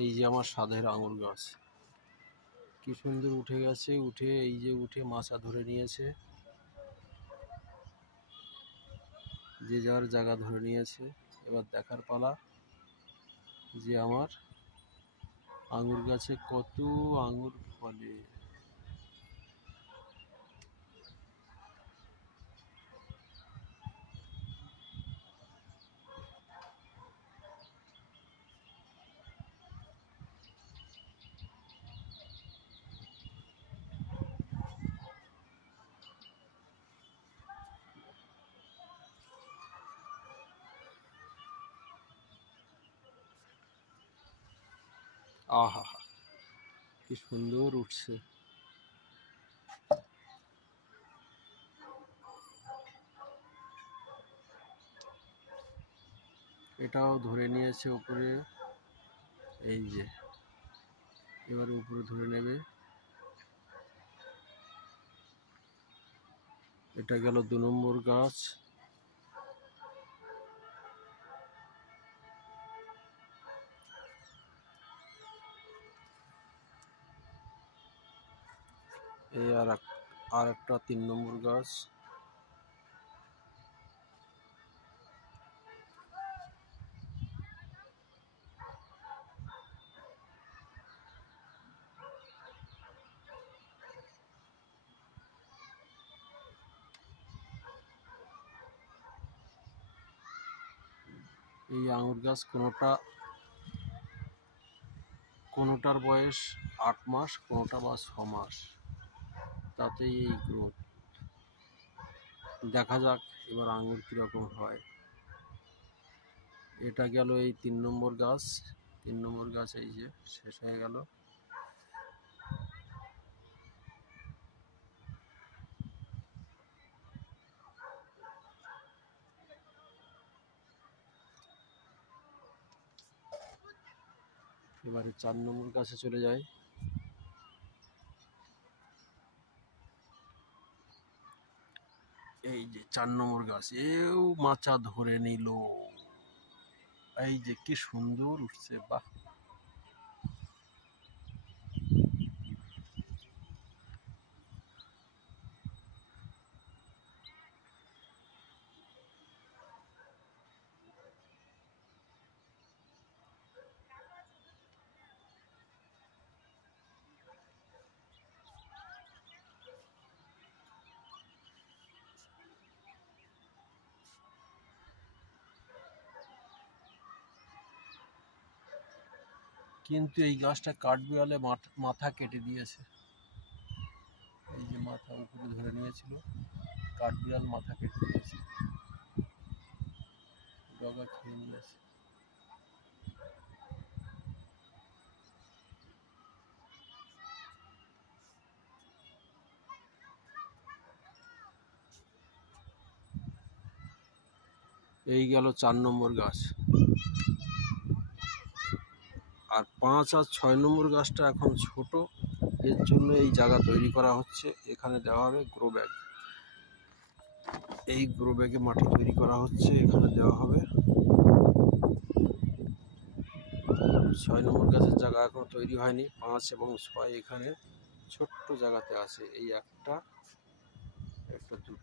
এই যে আমার সাধের আঙুর গাছ কি সুন্দর উঠে গেছে, উঠে মাচা ধরে নিয়েছে, যে যার জায়গা ধরে নিয়েছে। এবার দেখার পালা যে আমার আঙুর গাছে কত আঙুর ফলে। আহা, কি সুন্দর উঠছে। এটাও ধরে নিয়েছে উপরে, এই যে এবার উপরে ধরে নেবে। এটা গেল 2 নম্বর গাছ। এই আর একটা 3 নম্বর গাছ। এই আঙুর গাছ কোনোটার বয়স 8 মাস, কোনোটা বা 6 মাস, তাতেই এই গ্রোথ। দেখা যাক এবার আঙুর কীরকম হয়। এটা গেল এই 3 নম্বর গাছ। 3 নম্বর গাছ এই যে শেষ হয়ে গেল। এবারে 4 নম্বর গাছে চলে যায়। এই যে 4 নম্বর গাছ, এও মাচা ধরে নিল। এই যে কি সুন্দর উঠছে, বাহ। কিন্তু এই গাছটা কাঠবিড়ালে মাথা কেটে দিয়েছে। এই যে মাথা উপরে ধরে নিয়েছিল, কাঠবিড়াল মাথা কেটে দিয়েছে, ডগা খেয়ে নিয়েছে। এই গেল 4 নম্বর গাছ। আর 5 আর 6 নম্বর গাছটা এখন ছোট, এর জন্য এই জায়গা তৈরি করা হচ্ছে। এখানে দেওয়া হবে গ্রো ব্যাগ। এই গ্রো ব্যাগে মাটি তৈরি করা হচ্ছে, এখানে দেওয়া হবে। 6 নম্বর গাছের জায়গা এখন তৈরি হয়নি। 5 এবং 6 এখানে ছোট্ট জায়গাতে আছে। এই একটা দুটো